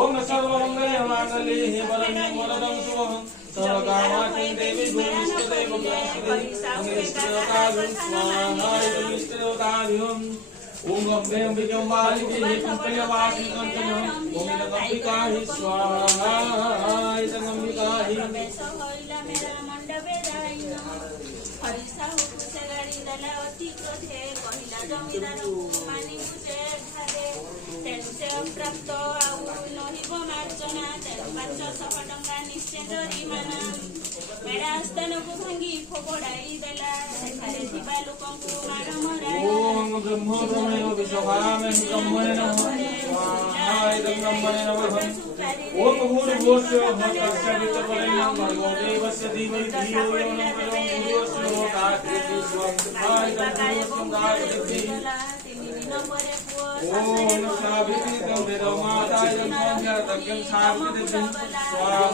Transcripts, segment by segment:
ओम सर्वमंगल मांगल्ये वरदं वरदं शुभं सर्वकामार्थं देवी भूमिष्ठदेव स्वाहा ओम अम्बे अंबिके मालिके कंकयवासी कंचन ओम नंबिका ही स्वाहा नंबिका ही हरिसा हुसे गाड़ी दला अति क्रोधे कहिला जमीदार मानी गुजे धारे तेनुसे प्राप्त आउ नहिब मार्जना तेनु 500 टंका निश्चय जरिमाना मेरा स्थान को भांगी फोगड़ाई देला सेठारे थिबा लोकंकु मार मराई ओम ब्रह्म ब्रह्मणे विश्वभामे ब्रह्मणे नमः स्वाहा ब्रह्मणे नमः ओम भूर्भुवस्सु भर्गस्य वितरणं भर्गो देवस्य धीमहि धियो यो न प्रचोदयात् ओम सावित्री वेदमाताय संज्ञातज्ञं सावित्री स्वाहा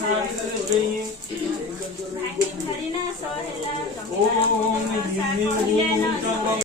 सावित्री ओम